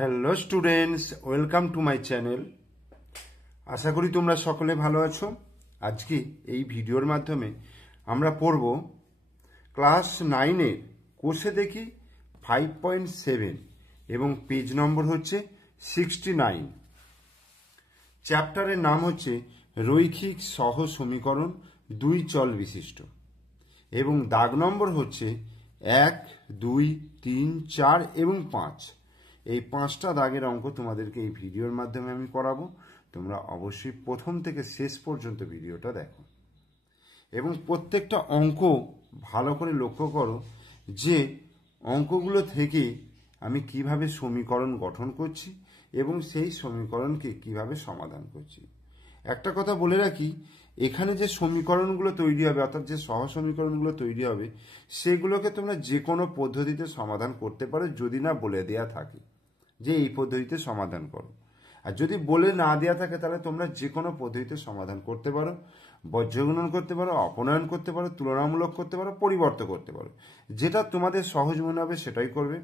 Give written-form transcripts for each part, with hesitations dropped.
Hello students, welcome to my channel. আশা করি তোমরা সকলে ভালো আছো। আজকে এই ভিডিওর মাধ্যমে আমরা পড়ব ক্লাস 9-এর কোষে দেখি 5.7 এবং পেজ নম্বর হচ্ছে 69। চ্যাপ্টারের নাম হচ্ছে রৈখিক সহ সমীকরণ দুই চল বিশিষ্ট এবং দাগ নম্বর হচ্ছে 1, 2, 3, 4 এবং 5। এই 5টা দাগের অঙ্ক তোমাদেরকে এই ভিডিওর মাধ্যমে আমি করাবো। তোমরা অবশ্যই প্রথম থেকে শেষ পর্যন্ত ভিডিওটা দেখো এবং প্রত্যেকটা অঙ্ক ভালো করে লক্ষ্য করো যে অঙ্কগুলো থেকে আমি কিভাবে সমীকরণ গঠন করছি এবং সেই সমীকরণকে কিভাবে সমাধান করছি। একটা কথা বলে রাখি, এখানে যে সমীকরণগুলো তৈরি হবে অর্থাৎ যে সহ সমীকরণগুলো তৈরি হবে সেগুলোকে তোমরা যে কোনো পদ্ধতিতে সমাধান করতে পারো যদি না বলে দেয়া থাকে যে এই পদ্ধতিতে সমাধান করো। আর যদি বলে না দেয়া থাকে তাহলে তোমরা যে কোনো পদ্ধতিতে সমাধান করতে পারো। বজ্রগুণন করতে পারো, অপনয়ন করতে পারো, তুলনামূলক করতে পারো, পরিবর্তন করতে পারো। যেটা তোমাদের সহজ মনে হবে সেটাই করবে।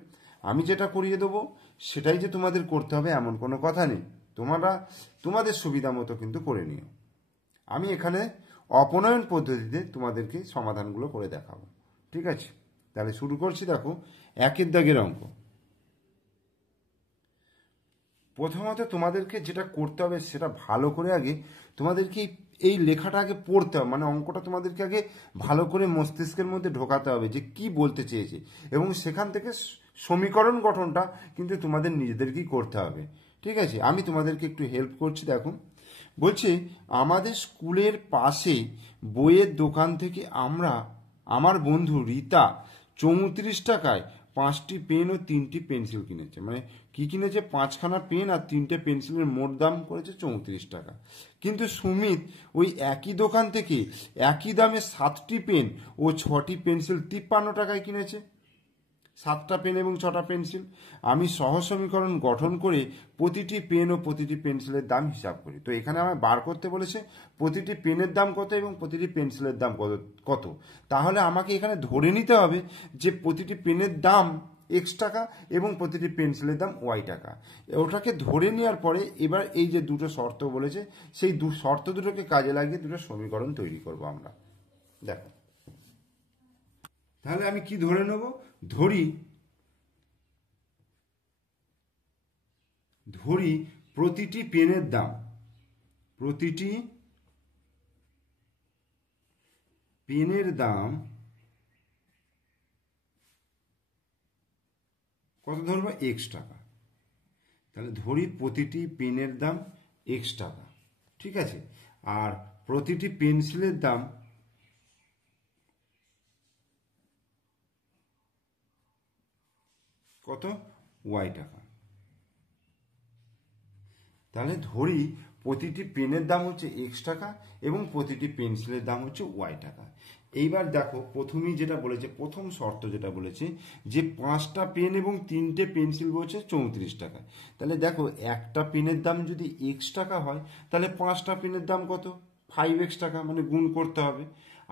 আমি যেটা করিয়ে দেবো সেটাই যে তোমাদের করতে হবে এমন কোনো কথা নেই। তোমরা তোমাদের সুবিধা মতো কিন্তু করে নিও। আমি এখানে অপনয়ন পদ্ধতিতে তোমাদেরকে সমাধানগুলো করে দেখাবো। ঠিক আছে, তাহলে শুরু করছি। দেখো 1 দাগের অঙ্ক। প্রথমত তোমাদেরকে যেটা করতে হবে সেটা ভালো করে আগে তোমাদেরকে এই লেখাটা আগে পড়তে হবে, মানে অঙ্কটা তোমাদেরকে আগে ভালো করে মস্তিষ্কের মধ্যে ঢোকাতে হবে যে কি বলতে চেয়েছে এবং সেখান থেকে সমীকরণ গঠনটা কিন্তু তোমাদের নিজেদেরকেই করতে হবে। ঠিক আছে, আমি তোমাদেরকে একটু হেল্প করছি। দেখো বলছে, আমাদের স্কুলের পাশে বইয়ের দোকান থেকে আমার বন্ধু রীতা 34 টাকায় 5টি পেন ও 3টি পেন্সিল কিনেছে। মানে কি কিনেছে? 5খানা পেন আর 3টে পেন্সিলের মোট দাম করেছে 34 টাকা। কিন্তু সুমিত ওই একই দোকান থেকে একই দামে 7টি পেন ও 6টি পেন্সিল 53 টাকায় কিনেছে। 7টা পেন এবং 6টা পেন্সিল। আমি সহ সমীকরণ গঠন করে প্রতিটি পেন ও প্রতিটি পেন্সিলের দাম হিসাব করি। তো এখানে আমার বার করতে বলেছে প্রতিটি পেনের দাম কত এবং প্রতিটি পেন্সিলের দাম কত। তাহলে আমাকে এখানে ধরে নিতে হবে যে প্রতিটি পেনের দাম X টাকা এবং প্রতিটি পেন্সিলের দাম Y টাকা। ওটাকে ধরে নেওয়ার পরে এবার এই যে দুটো শর্ত বলেছে সেই শর্ত দুটোকে কাজে লাগিয়ে দুটো সমীকরণ তৈরি করব আমরা। দেখো তাহলে আমি কি ধরে নেব? ধরি প্রতিটি পেনের দাম কত ধরবো? X টাকা। তাহলে ধরি প্রতিটি পেনের দাম X টাকা। ঠিক আছে, আর প্রতিটি পেন্সিলের দাম কত? Y টাকা। তাহলে ধরি প্রতিটি পেনের দাম হচ্ছে X টাকা এবং প্রতিটি পেন্সিলের দাম হচ্ছে Y টাকা। এইবার দেখো প্রথমেই যেটা বলেছে, প্রথম শর্ত যেটা বলেছে যে 5টা পেন এবং 3টে পেন্সিল বলছে 34 টাকা। তাহলে দেখো একটা পেনের দাম যদি X টাকা হয় তাহলে 5টা পেনের দাম কত? 5X টাকা, মানে গুণ করতে হবে।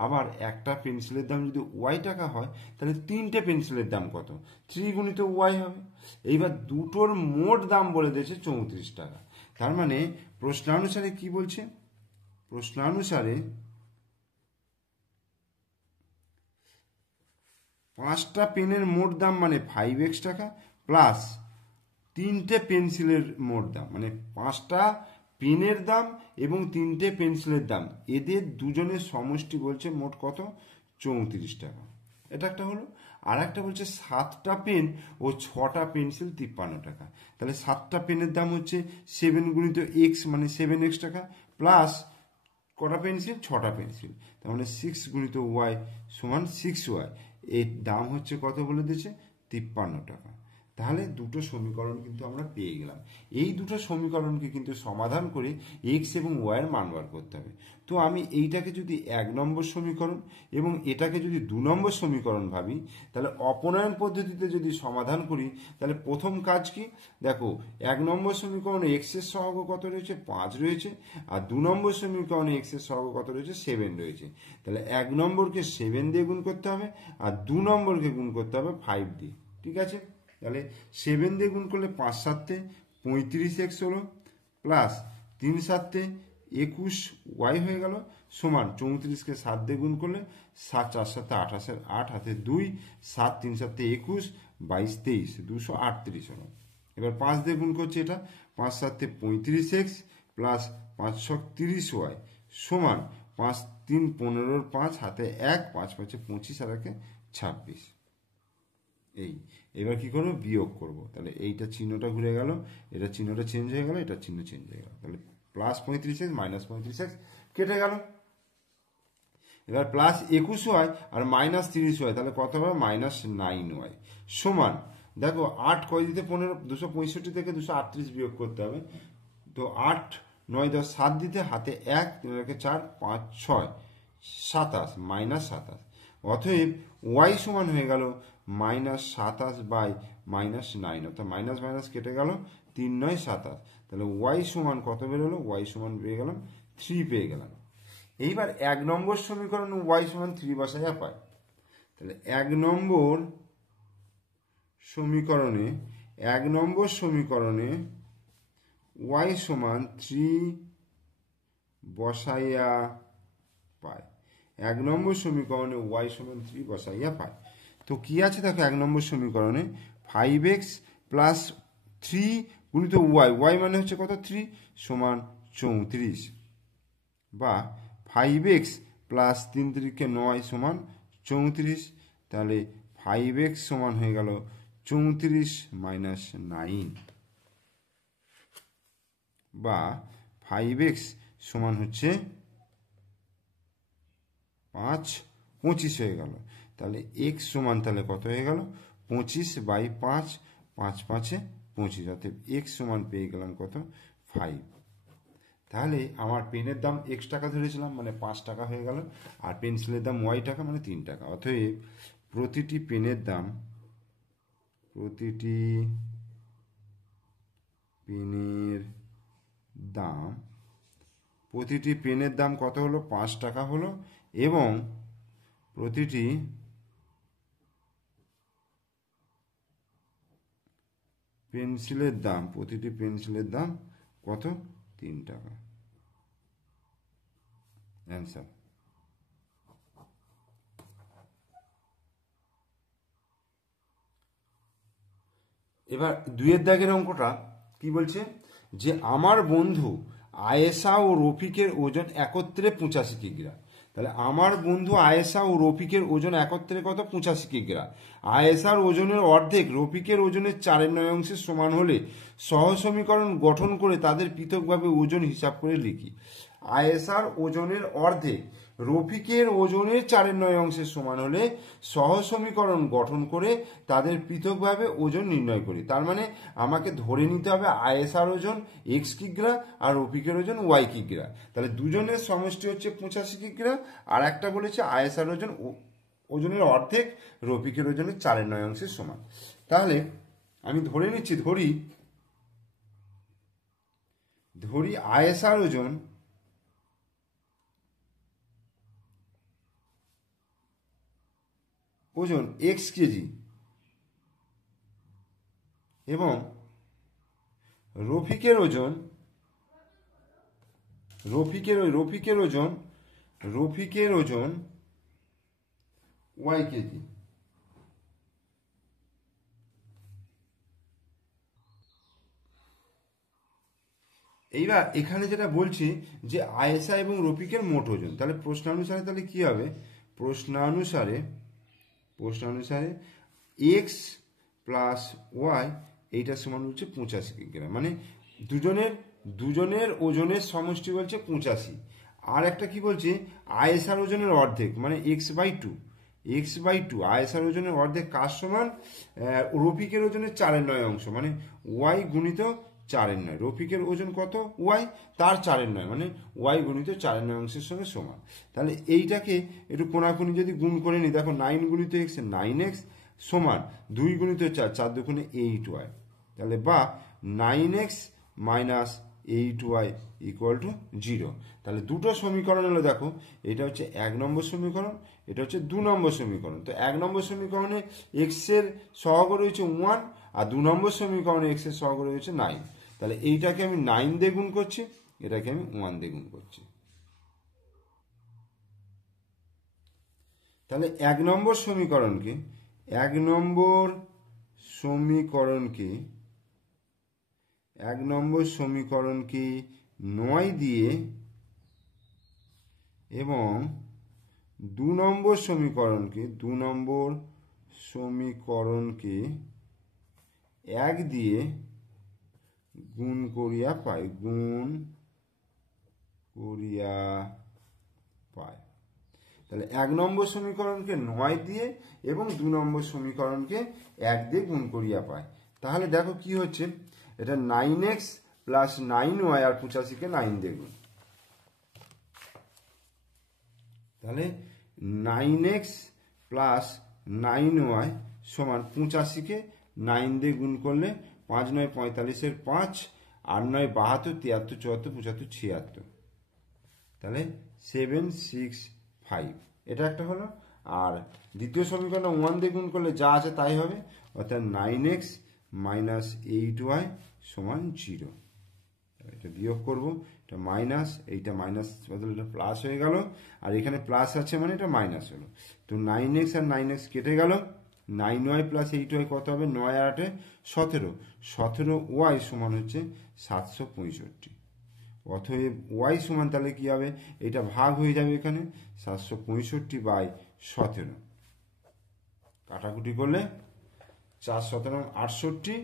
আবার একটা পেন্সিলের দাম যদি Y টাকা হয় তাহলে 3টে পেন্সিলের দাম কত? 3 গুণিত Y হবে। এইবার দুটোর মোট দাম বলে দিয়েছে 34 টাকা। তার মানে প্রশ্নানুসারে কি বলছে? প্রশ্নানুসারে 5টা পেনের মোট দাম মানে 5X টাকা প্লাস 3টে পেন্সিলের মোট দাম, মানে 5টা পেনের দাম এবং 3টে পেন্সিলের দাম, এদের দুজনের সমষ্টি বলছে মোট কত? 34 টাকা। এটা একটা হলো। আর একটা বলছে 7টা পেন ও 6টা পেন্সিল 53 টাকা। তাহলে 7টা পেনের দাম হচ্ছে 7 গুণিত X মানে 7X টাকা প্লাস কটা পেন্সিল? 6টা পেন্সিল। তার মানে 6 গুণিত Y সমান 6Y। এর দাম হচ্ছে কত বলে দিয়েছে? 53 টাকা। তাহলে দুটো সমীকরণ কিন্তু আমরা পেয়ে গেলাম। এই দুটো সমীকরণকে কিন্তু সমাধান করে X এবং Y এর মান বার করতে হবে। তো আমি এইটাকে যদি 1 নম্বর সমীকরণ এবং এটাকে যদি 2 নম্বর সমীকরণ ভাবি, তাহলে অপনয়ন পদ্ধতিতে যদি সমাধান করি তাহলে প্রথম কাজ কি? দেখো 1 নম্বর সমীকরণে X এর সহগ কত রয়েছে? 5 রয়েছে। আর 2 নম্বর সমীকরণে X এর সহগ কত রয়েছে? 7 রয়েছে। তাহলে 1 নম্বরকে 7 দিয়ে গুণ করতে হবে আর 2 নম্বরকে গুণ করতে হবে 5 দিয়ে। ঠিক আছে, তাহলে 7 দিয়ে গুণ করলে 5 7 35x হলো, প্লাস 3 7 21 ওয়াই হয়ে গেল, সমান 34কে 7 দিয়ে গুণ করলে 7 4 7 28 8 হাতে 2 7 3 7 21 22 23 238 হলো। এবার 5 দিয়ে গুণ করছে, এটা 5 7 35x প্লাস 5 6 30 ওয়াই সমান 5 3 15 5 হাতে 1 5 5 25 আর 1 26। এই এবার কি করবো, বিয়োগ করব। তাহলে এইটা চিহ্নটা ঘুরে গেল, এটা চিহ্নটা চেঞ্জ হয়ে গেল, এটা চিহ্ন চেঞ্জ হয়ে গেল। তাহলে প্লাস 35x মাইনাস 35x কেটে গেল। এবার প্লাস 21 হয় আর মাইনাস 30 হয়, তাহলে কত হবে, মাইনাস 9 হয় সমান, দেখো 8 কয় দিতে 15, 265 থেকে 238 বিয়োগ করতে হবে। তো 8 9 10 7 দিতে হাতে 1 3 4 5 6 27 মাইনাস 27। অতএব ওয়াই সমান হয়ে গেল মাইনাস 27 বাই মাইনাস 9, অর্থাৎ মাইনাস মাইনাস কেটে গেল, 3 9 27। তাহলে ওয়াই সমান কত বেরোলো, ওয়াই সমান পেয়ে গেলাম 3 পেয়ে গেলাম। এইবার 1 নম্বর সমীকরণ ওয়াই সমান 3 বসাইয়া পাই। তাহলে 1 নম্বর সমীকরণে ওয়াই সমান 3 বসাইয়া পায়। 1 নম্বর সমীকরণে ওয়াই সমান 3 বসাইয়া পায়। তো কি আছে দেখো, 1 নম্বর সমীকরণে 5x প্লাস 3 গুণিত ওয়াই, ওয়াই মানে হচ্ছে কত 3 সমান 34, বা 5x প্লাস 3 3 9 সমান 34। তাহলে 5x সমান হয়ে গেল 34 মাইনাস 9, বা 5x সমান হচ্ছে 5 25 হয়ে গেল। তাহলে x সমান তাহলে কত হয়ে গেল, 25 বাই 5, 5 5 25, অর্থাৎ x সমান পেয়ে গেলাম কত, 5। তাহলে আমার পেনের দাম x টাকা ধরেছিলাম, মানে 5 টাকা হয়ে গেল, আর পেন্সিলের দাম y টাকা, মানে 3 টাকা। অতএব প্রতিটি পেনের দাম কত হলো, 5 টাকা হলো, এবং প্রতিটি পেন্সিলের দাম কত, 3 টাকা। অ্যান্সার। এবার 2 দাগের অঙ্কটা কি বলছে, যে আমার বন্ধু আয়েশা ও রফিকের ওজন একত্রে 85 কিগ্রা। তাহলে আমার বন্ধু আয়েশা ও রফিকের ওজন একত্রে কত, 85 কিগ্রা। আয়েশার ওজনের অর্ধেক রফিকের ওজনের 4/9 সমান হলে সহ সমীকরণ গঠন করে তাদের পৃথকভাবে ওজন হিসাব করে লিখি। আয়েশার ওজনের অর্ধেক রফিকের ওজনের 4/9 সমান হলে সহ সমীকরণ গঠন করে তাদের পৃথকভাবে ওজন নির্ণয় করি। তার মানে আমাকে ধরে নিতে হবে আয়েশার ওজন x কিগ্রা আর রফিকের ওজন y কিগ্রা। তাহলে দুজনের সমষ্টি হচ্ছে 85 কিগ্রা, আর একটা বলেছে আয়েশার ওজনের অর্ধেক রফিকের ওজনের 4/9 সমান। তাহলে আমি ধরে নিচ্ছি, ধরি আয়েশার ওজন x কেজি এবং রফিকের ওজন y কেজি। এইবার এখানে যেটা বলছি যে আয়েশা এবং রফিকের মোট ওজন, তাহলে প্রশ্নানুসারে তাহলে কি হবে, প্রশ্নানুসারে এক্স প্লাস ওয়াই এইটা সমান হচ্ছে 85 কিগ্রা। মানে দুজনের ওজনের সমষ্টি বলছে 85, আর একটা কি বলছে আয়েশার ওজনের অর্ধেক, মানে x/2 আয়েশার ওজনের অর্ধেক কার সমান, রফিকের ওজনের 4/9, মানে ওয়াই গুণিত 4/9। রফিকের ওজন কত, ওয়াই, তার 4/9, মানে ওয়াই গুণিত 4/9 সঙ্গে সমান। তাহলে এইটাকে একটু কোনাকুনি যদি গুণ করে নিই, দেখো 9 গুণিত x 9x সমান 2 গুণিত 4 4 দুগুণে 8y। তাহলে বা 9x minus 8y equal to 0। তাহলে দুটো সমীকরণ হলো, দেখো এটা হচ্ছে 1 নম্বর সমীকরণ, এটা হচ্ছে 2 নম্বর সমীকরণ। তো 1 নম্বর সমীকরণে x এর সহগ রয়েছে 1 আর 2 নম্বর সমীকরণে x এর সহগ রয়েছে 9। তাহলে এইটাকে আমি 9 দিয়ে গুণ করছি, এটাকে আমি 1 দিয়ে গুণ করছি। তাহলে 1 নম্বর সমীকরণকে 9 দিয়ে এবং 2 নম্বর সমীকরণকে 1 দিয়ে গুণ করিয়া পাই, তাহলে 1 নম্বর সমীকরণকে 9 দিয়ে এবং 2 নম্বর সমীকরণকে 1 দিয়ে গুণ করিয়া পাই। তাহলে দেখো কি হচ্ছে, এটা 9x প্লাস 9y আর 85কে 9 দিয়ে গুণ। তাহলে 9x প্লাস 9y সমান 85কে 9 দিয়ে গুণ করলে 5 9 45-এর 5, 8 9 72, 73 74 75 76, তাহলে 765। এটা একটা হলো। আর দ্বিতীয় সমীকরণ 1 দিয়ে গুণ করলে যা আছে তাই হবে, অর্থাৎ 9x মাইনাস 8y সমান 0। এটা বিয়োগ করব, এটা মাইনাস, এইটা মাইনাস বদলে এটা প্লাস হয়ে গেল, আর এখানে প্লাস আছে মানে এটা মাইনাস হলো। তো 9x আর 9x কেটে গেল, 9y প্লাস 8y কত হবে, 9 আর 8 17, 17y সমান হচ্ছে 765। অতএব y সমান তাহলে কি হবে, এটা ভাগ হয়ে যাবে এখানে 765/17, কাটাকুটি করলে 4 17 68,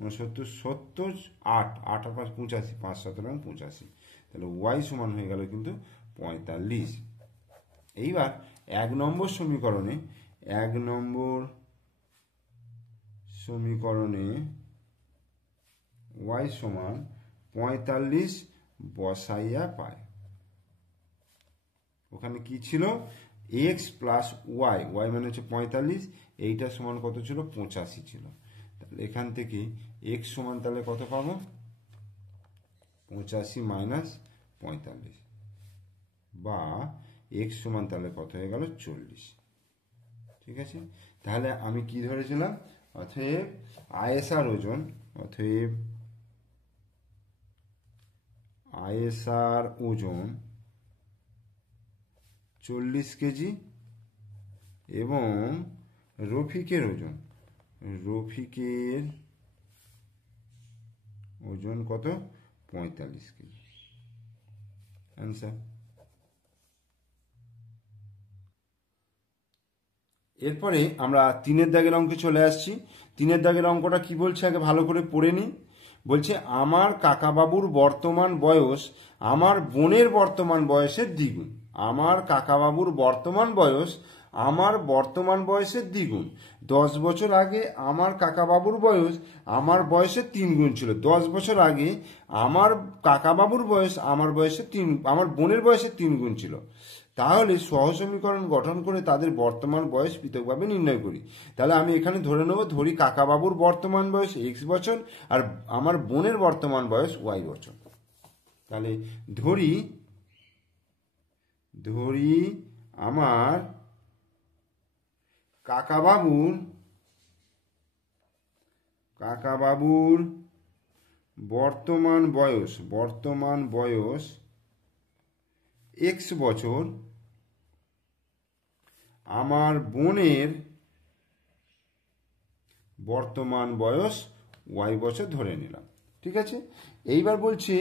69 70, 8 8 আর 5 85, 5 17 85, তাহলে y সমান হয়ে গেল কিন্তু 45। এইবার 1 নম্বর সমীকরণে y সমান 45 বসাইয়া পায়। ওখানে কি ছিল, x প্লাস y, y মানে হচ্ছে 45, এইটা সমান কত ছিল, 85 ছিল। তাহলে এখান থেকে x সমান তাহলে কত পাবো, 85 মাইনাস 45, বা x সমান তাহলে কত হয়ে গেল, 40। ঠিক আছে, তাহলে আমি কি ধরেছিলাম, অতএব আইএসআর ওজন 40 কেজি এবং রফিকের ওজন কত, 45 কেজি। অ্যান্সার। এরপরে আমরা 3-এর দাগের অঙ্কে চলে আসছি। 3-এর দাগের অঙ্কটা কি বলছে আগে ভালো করে পড়ে নিই। বলছে আমার কাকাবাবুর বর্তমান বয়স আমার বোনের বর্তমান বয়সের দ্বিগুণ। আমার কাকাবাবুর বর্তমান বয়স আমার বর্তমান বয়সের দ্বিগুণ। 10 বছর আগে আমার কাকাবাবুর বয়স আমার বয়সের 3 গুণ ছিল। 10 বছর আগে আমার কাকাবাবুর বয়স আমার বোনের বয়সের 3 গুণ ছিল। তাহলে সহসমীকরণ গঠন করে তাদের বর্তমান বয়স পৃথকভাবে নির্ণয় করি। তাহলে আমি এখানে ধরে নেব, ধরি কাকাবাবুর বর্তমান বয়স x বছর আর আমার বোনের বর্তমান বয়স y বছর। তাহলে ধরি আমার কাকাবাবুর বর্তমান বয়স x বছর, আমার বোনের বর্তমান বয়স y বছর ধরে নিলাম। ঠিক আছে, এইবার বলছে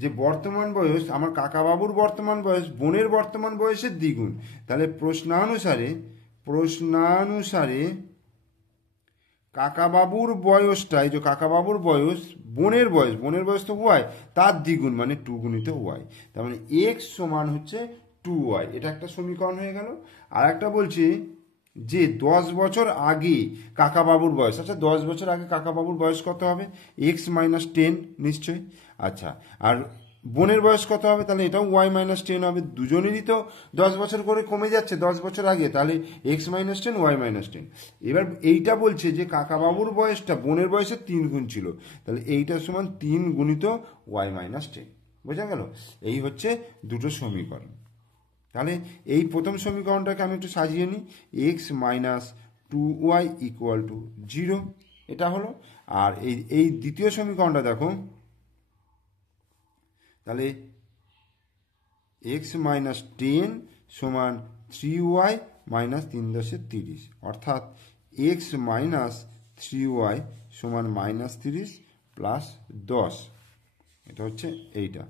যে বর্তমান বয়স, আমার কাকাবাবুর বর্তমান বয়স বোনের বর্তমান বয়সের দ্বিগুণ। তাহলে প্রশ্নানুসারে কাকাবাবুর বয়সটা, এই যে কাকাবাবুর বয়স বোনের বয়স তো y, তার দ্বিগুণ মানে 2 গুণিত y। তার মানে x সমান হচ্ছে 2y। এটা একটা সমীকরণ হয়ে গেল। আর একটা বলছে যে 10 বছর আগে কাকাবাবুর বয়স, আচ্ছা 10 বছর আগে কাকাবাবুর বয়স কত হবে, x মাইনাস 10 নিশ্চয়। আচ্ছা, আর বোনের বয়স কত হবে, তাহলে এটাও y মাইনাস 10 হবে। দুজনেরই তো 10 বছর করে কমে যাচ্ছে 10 বছর আগে, তাহলে x মাইনাস 10 y মাইনাস 10। এবার এইটা বলছে যে কাকাবাবুর বয়সটা বোনের বয়সের 3 গুণ ছিল, তাহলে এইটা সমান 3 গুণিত y মাইনাস 10। বোঝা গেল? এই হচ্ছে দুটো সমীকরণ। তাহলে এই প্রথম সমীকরণটাকে আমি একটু সাজিয়ে নিই, x minus 2y equal to 0। এটা হলো। আর এই দ্বিতীয় সমীকরণটা দেখো, তাহলে x-10 সমান 3y মাইনাস 3×30, অর্থাৎ x-3y সমান -30 প্লাস 10, এটা হচ্ছে এইটা।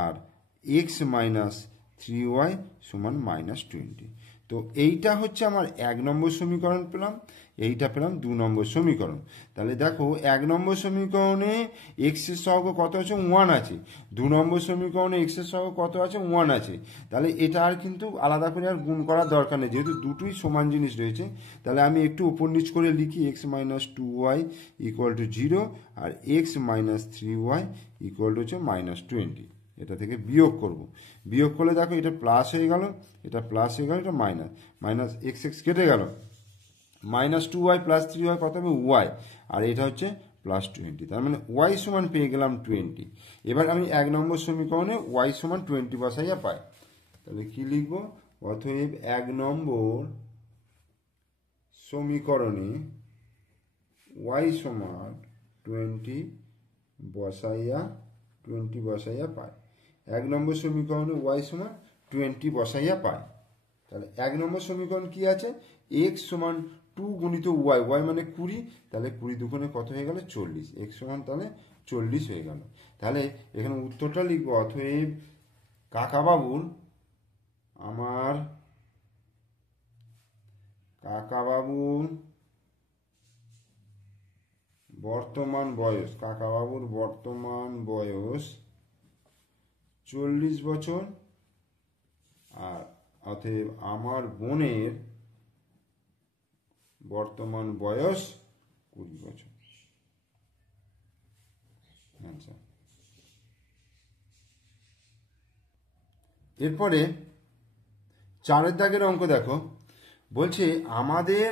আর x-3y সমান -20। তো এইটা হচ্ছে আমার 1 নম্বর সমীকরণ পেলাম, এইটা পেলাম 2 নম্বর সমীকরণ। তাহলে দেখো 1 নম্বর সমীকরণে x এর সহগ কত আছে, 1 আছে। 2 নম্বর সমীকরণে x এর সহগ কত আছে, 1 আছে। তাহলে এটা আর কিন্তু আলাদা করে আর গুণ করার দরকার নেই, যেহেতু দুটোই সমান জিনিস রয়েছে। তাহলে আমি একটু উপর নিচ করে লিখি, x-2y = 0 আর x-3y = হচ্ছে -20। এটা থেকে বিয়োগ করব, বিয়োগ করলে দেখো এটা প্লাস হয়ে গেল, এটা প্লাস হয়ে গেল, এটা মাইনাস, মাইনাস এক্স এক্স কেটে গেল, -2y + 3y কত হবে, y, আর এটা হচ্ছে +20। তার মানে y সমান পেয়ে গেলাম 20। এবার আমি 1 নম্বর সমীকরণে y সমান 20 বসাইয়া পাই। তাহলে কি লিখব, অতএব 1 নম্বর সমীকরণে y সমান 20 বসাইয়া পাই। 1 নম্বর সমীকরণে y সমান 20 বসাইয়া পাই। তাহলে 1 নম্বর সমীকরণ কি আছে, x সমান 2 গুণিত y, y মানে 20, তাহলে 20 দুগুণে কত হয়ে গেল, 40, x সমান তাহলে 40 হয়ে গেল। তাহলে এখানে উত্তরটা লিখব, অতএব কাকাবাবুর বর্তমান বয়স 40 বছর, আর অতএব আমার বোনের বর্তমান বয়স 20 বছর। আচ্ছা, এরপরে 4 দাগের অঙ্ক দেখো, বলছে আমাদের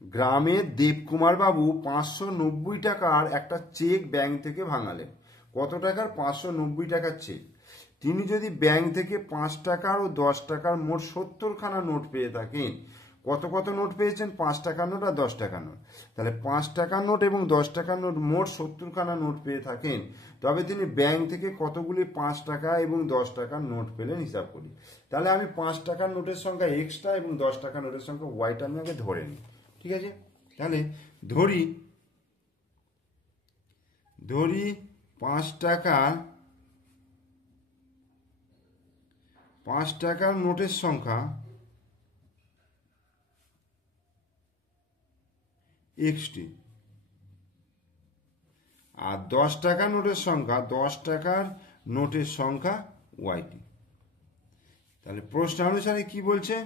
গ্রামের দেবকুমার বাবু 590 টাকার একটা চেক ব্যাংক থেকে ভাঙালেন। কত টাকার, 590 টাকার চেক। তিনি যদি ব্যাংক থেকে 5 টাকার ও 10 টাকার মোট 70খানা নোট পেয়ে থাকেন। কত কত নোট পেয়েছেন, 5 টাকার নোট আর 10 টাকার নোট। তাহলে 5 টাকার নোট এবং 10 টাকার নোট মোট 70খানা নোট পেয়ে থাকেন, তবে তিনি ব্যাংক থেকে কতগুলি 5 টাকা এবং 10 টাকার নোট পেলেন হিসাব করি। তাহলে আমি 5 টাকার নোটের সংখ্যা এক্সটা এবং 10 টাকার নোটের সংখ্যা ওয়াইটা আমি আগে ধরে নিই। ঠিক আছে, তাহলে ধরি 5 টাকার নোটের সংখ্যা এক্সটি, আর 10 টাকার নোটের সংখ্যা ওয়াইটি। তাহলে প্রশ্ন অনুসারে কি বলছে,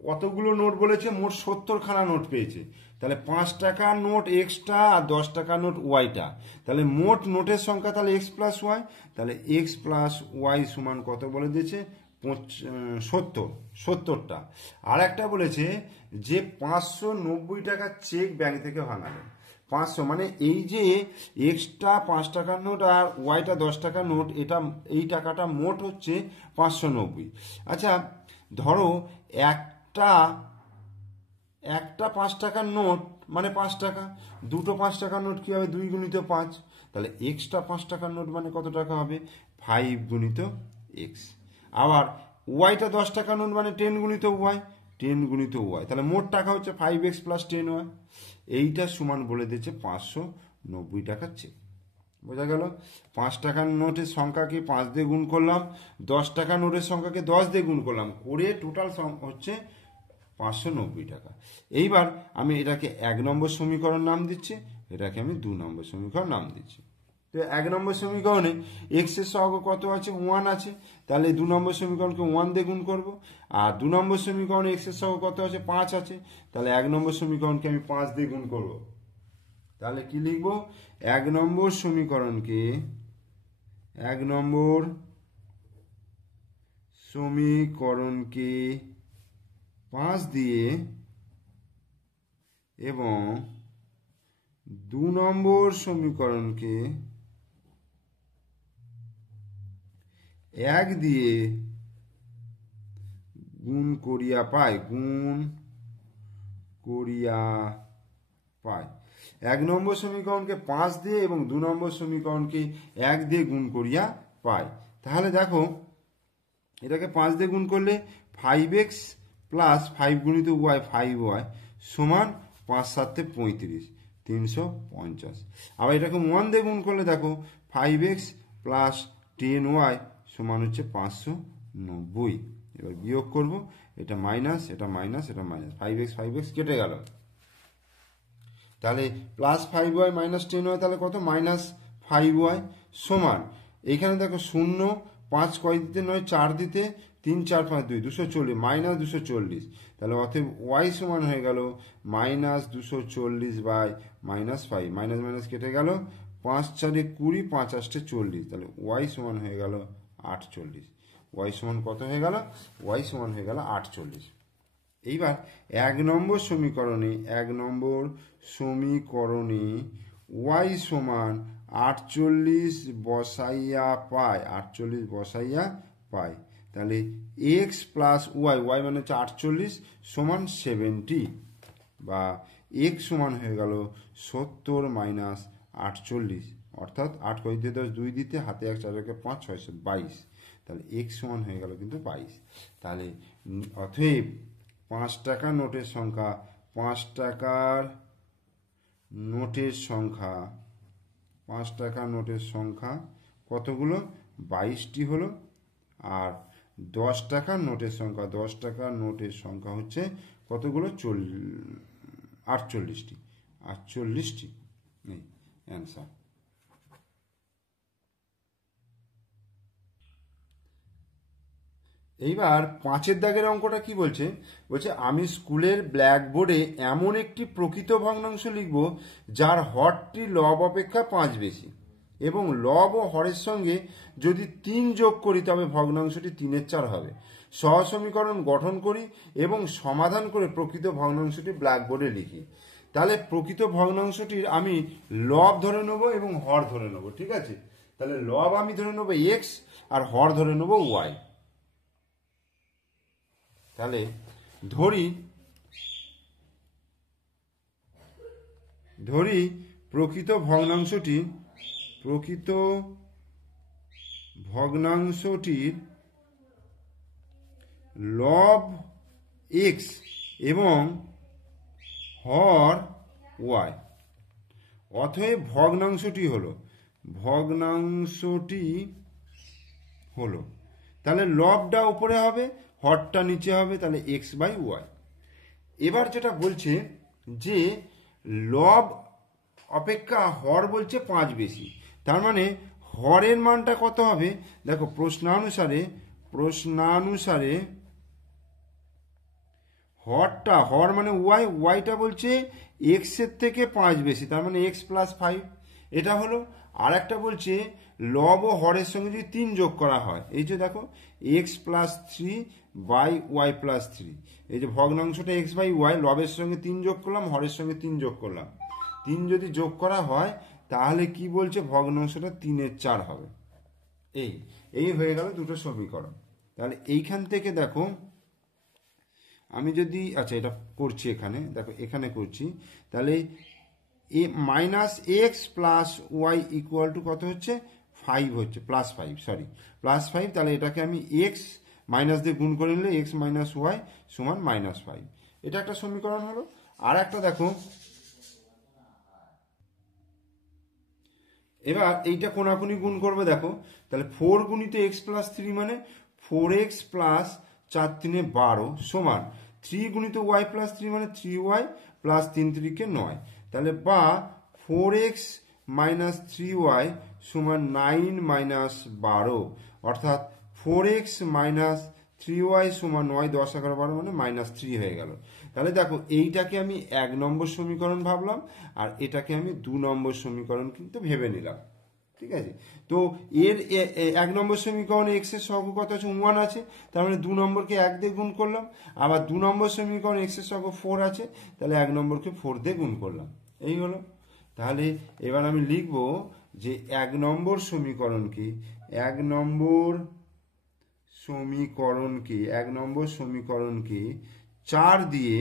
কতগুলো নোট বলেছে, মোট 70খানা নোট পেয়েছে। তাহলে 5 টাকার নোট এক্সটা আর 10 টাকার নোট ওয়াইটা, তাহলে মোট নোটের সংখ্যা তাহলে এক্স প্লাস ওয়াই। তাহলে এক্স প্লাস ওয়াই সমান কত বলে দিয়েছে, 70টা। আর একটা বলেছে যে 590 টাকার চেক ব্যাংক থেকে ভাঙালেন। 500 মানে এই যে এক্সটা 5 টাকার নোট আর ওয়াইটা 10 টাকার নোট, এই টাকাটা মোট হচ্ছে 590। আচ্ছা, ধরো একটা 5 টাকার নোট মানে 5 টাকা, দুটো 5 টাকার নোট কি হবে, 2 × 5। তাহলে এক্সটা 5 টাকার নোট মানে কত টাকা হবে, 5 × এক্স। আবার ওয়াইটা 10 টাকার নোট মানে 10 × ওয়াই, 10 × ওয়াই। তাহলে মোট টাকা হচ্ছে 5x + 10y। এইটা সমান বলে দিয়েছে 590 টাকার চেক। বোঝা গেল, 5 টাকার নোটের সংখ্যাকে 5 দিয়ে গুণ করলাম, 10 টাকার নোটের সংখ্যাকে 10 দিয়ে গুণ করলাম, করে টোটাল হচ্ছে 590 টাকা। এইবার আমি এটাকে 1 নম্বর সমীকরণ নাম দিচ্ছি, এটাকে আমি 2 নম্বর সমীকরণ নাম দিচ্ছি। তো 1 নম্বর সমীকরণে x এর সহগ কত আছে, 1 আছে। তাহলে 2 নম্বর সমীকরণকে 1 দিয়ে গুণ করব। আর 2 নম্বর সমীকরণে x এর সহগ কত আছে, 5 আছে। তাহলে 1 নম্বর সমীকরণকে আমি 5 দিয়ে গুণ করব। তাহলে কি লিখব, 1 নম্বর সমীকরণকে 5 দিয়ে এবং 2 নম্বর সমীকরণকে 1 দিয়ে গুণ করিয়া পাই, গুণ করিয়া পাই। 1 নম্বর সমীকরণকে 5 দিয়ে এবং 2 নম্বর সমীকরণকে 1 দিয়ে গুণ করিয়া পাই। তাহলে দেখো এটাকে 5 দিয়ে গুণ করলে 5x প্লাস 5 গুণিত y 5y সমান 5 7 35 350। আবার এটাকে 1 দিয়ে গুণ করলে দেখো 5x প্লাস 10y সমান হচ্ছে 590। এবার বিয়োগ করব, এটা মাইনাস, এটা মাইনাস, এটা মাইনাস, 5x কেটে গেল। তাহলে প্লাস 5y মাইনাস 10y তাহলে কত? মাইনাস 5y সমান, এইখানে দেখো 0, 5 কয় দিতে নয় 4 দিতে, 3 4 5 2 240 মাইনাস 240। তাহলে অতএব y সমান হয়ে গেল minus 240 by minus 5, minus minus কেটে গেল, 5 4 20, 5 8 40, তাহলে y সমান হয়ে গেল 48। y সমান কত হয়ে গেল? y সমান হয়ে গেল 48। এইবার 1 নম্বর সমীকরণে y সমান 48 বসাইয়া পাই। তাহলে x প্লাস y মানে হচ্ছে 48 সমান 70, বা x সমান হয়ে গেল 70 মাইনাস 48, অর্থাৎ 8 কয় দিতে 10 2 দিতে, হাতে 1 4 5 622। তাহলে x সমান হয়ে গেল কিন্তু 22। তাহলে অতএব 5 টাকার নোটের সংখ্যা, 5 টাকার নোটের সংখ্যা কতগুলো? 22টি হলো। আর 10 টাকার নোটের সংখ্যা হচ্ছে কতগুলো? 48টি। নেই অ্যান্সার। এইবার 5 দাগের অঙ্কটা কি বলছে? বলছে আমি স্কুলের ব্ল্যাকবোর্ডে এমন একটি প্রকৃত ভগ্নাংশ লিখব যার হরটি লব অপেক্ষা 5 বেশি, এবং লব ও হরের সঙ্গে যদি 3 যোগ করি তবে ভগ্নাংশটি 3/4 হবে। সহসমীকরণ গঠন করি এবং সমাধান করে প্রকৃত ভগ্নাংশটি ব্ল্যাকবোর্ডে লিখি। তাহলে প্রকৃত ভগ্নাংশটির আমি লব ধরে নেব এবং হর ধরে নেব, ঠিক আছে? তাহলে লব আমি ধরে নেব x আর হর ধরে নেব y। তাহলে ধরি প্রকৃত ভগ্নাংশটির লব x এবং হর y। অতএব ভগ্নাংশটি হলো, তাহলে লবটা উপরে হবে, হরটা নিচে হবে, তাহলে x/y। এবার যেটা বলছে যে লব অপেক্ষা হর বলছে 5 বেশি, তার মানে হরের মানটা কত হবে? দেখো প্রশ্নানুসারে হর মানে ওয়াইটা বলছে এক্স এর থেকে 5 বেশি, তার মানে x প্লাস 5 এটা হলো। আর একটা বলছে লব ও হরের সঙ্গে যদি 3 যোগ করা হয়, এই যে দেখো x plus 3 by y plus 3, এই যে ভগ্নাংশটা x/y, লবের সঙ্গে 3 যোগ করলাম, হরের সঙ্গে 3 যোগ করলাম, 3 যদি যোগ করা হয় তাহলে কি বলছে? ভগ্নাংশটা 3/4 হবে। এই হয়ে গেল দুটো সমীকরণ। তাহলে এইখান থেকে দেখো আমি যদি, আচ্ছা এটা করছি এখানে, দেখো এখানে করছি, তাহলে minus x plus y equal to কত হচ্ছে? 5 হচ্ছে, প্লাস 5। তাহলে এটাকে আমি এক্স মাইনাস দিয়ে গুণ করে নিলে এক্স মাইনাস ওয়াই সমান -5। এটা একটা সমীকরণ হলো। আর একটা দেখো, এবার এইটা কোনাকুনি গুণ করবে, দেখো তাহলে 4 গুণিত এক্স প্লাস 3 মানে 4x প্লাস 4 3 12 সমান 3 গুণিত ওয়াই প্লাস 3 মানে 3y প্লাস 3 3 9। তাহলে বা 4x মাইনাস 3y সমান 9 মাইনাস 12, অর্থাৎ 4x মাইনাস 3y সমান 9 10 11 12 মানে -3 হয়ে গেল। তাহলে দেখো এইটাকে আমি 1 নম্বর সমীকরণ ভাবলাম, আর এটাকে আমি 2 নম্বর সমীকরণ কিন্তু ভেবে নিলাম, ঠিক আছে? তো এর 1 নম্বর সমীকরণে x এর সহগ কত আছে? 1 আছে, তার মানে 2 নম্বরকে 1 দিয়ে গুণ করলাম। আবার 2 নম্বর সমীকরণে x এর সহগ 4 আছে, তাহলে 1 নম্বরকে 4 দিয়ে গুণ করলাম, এই হলো। তাহলে এবার আমি লিখব যে 1 নম্বর সমীকরণকে 4 দিয়ে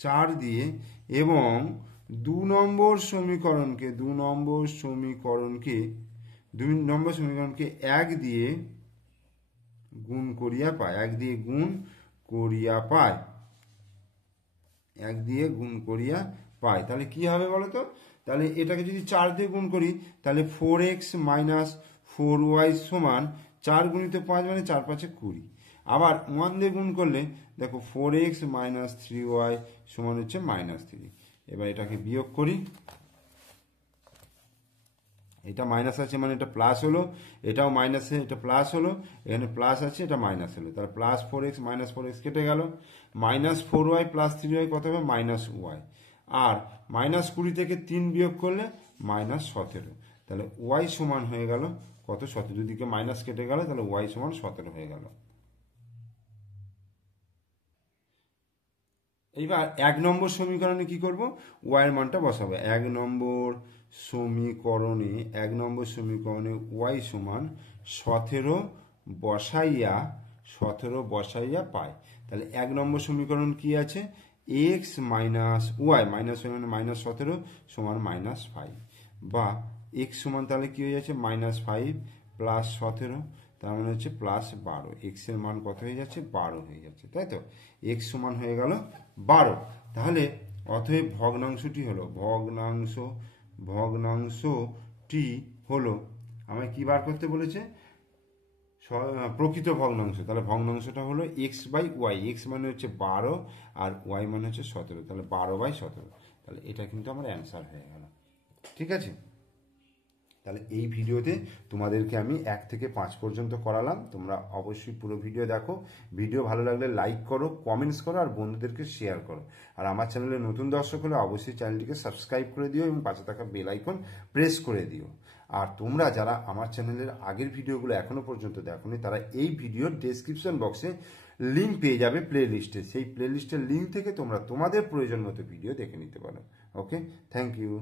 4 দিয়ে এবং 2 নম্বর সমীকরণকে 1 দিয়ে গুণ করিয়া পায়, 1 দিয়ে গুণ করিয়া পায়। তাহলে কি হবে বলো তো? তাহলে এটাকে যদি 4 দিয়ে গুণ করি তাহলে 4x মাইনাস 4y সমান 4 গুণিত 5 মানে 4 5 20। আবার 1 দিয়ে গুণ করলে দেখো 4x মাইনাস 3y সমান হচ্ছে -3। এবার এটাকে বিয়োগ করি, এটা মাইনাস আছে মানে এটা প্লাস হলো, এটাও মাইনাস, এটা প্লাস হলো, এখানে প্লাস আছে, এটা মাইনাস হলো, তাহলে প্লাস 4x মাইনাস 4x কেটে গেল, মাইনাস 4y প্লাস 3y কত হবে? -y। আর -20 থেকে 3 বিয়োগ করলে -17। তাহলে y সমান হয়ে গেল কত? 17। দুদিকে মাইনাস কেটে গেল, তাহলে y সমান 17 হয়ে গেল। এইবার 1 নম্বর সমীকরণে কি করব? y এর মানটা বসাবো। 1 নম্বর সমীকরণে y সমান 17 বসাইয়া পাই। তাহলে 1 নম্বর সমীকরণ কি আছে? x মাইনাস y মানে -17 সমান -5, বা x সমান তাহলে কি হয়ে যাচ্ছে? -5 প্লাস 17, তার মানে হচ্ছে +12। x এর মান কত হয়ে যাচ্ছে? 12 হয়ে যাচ্ছে, তাই তো? x সমান হয়ে গেল 12। তাহলে অতএব ভগ্নাংশটি হলো আমায় কি বার করতে বলেছে? প্রকৃত ভগ্নাংশ। তাহলে ভগ্নাংশটা হলো x/y। x মানে হচ্ছে 12 আর y মানে হচ্ছে 17, তাহলে 12/17। তাহলে এটা কিন্তু আমার অ্যান্সার হয়ে গেল। ঠিক আছে? তাহলে এই ভিডিওতে তোমাদেরকে আমি 1 থেকে 5 পর্যন্ত করালাম। তোমরা অবশ্যই পুরো ভিডিও দেখো। ভিডিও ভালো লাগলে লাইক করো, কমেন্টস করো আর বন্ধুদেরকে শেয়ার করো। আর আমার চ্যানেলে নতুন দর্শক হলে অবশ্যই চ্যানেলটিকে সাবস্ক্রাইব করে দিও এবং পাশে থাকা বেল আইকন প্রেস করে দিও। আর তোমরা যারা আমার চ্যানেলের আগের ভিডিওগুলো এখনো পর্যন্ত দেখোনি, তারা এই ভিডিওর ডেসক্রিপশন বক্সে লিঙ্ক পেয়ে যাবে প্লে লিস্টে। সেই প্লে লিস্টের লিঙ্ক থেকে তোমরা তোমাদের প্রয়োজন মতো ভিডিও দেখে নিতে পারো। ওকে, থ্যাংক ইউ।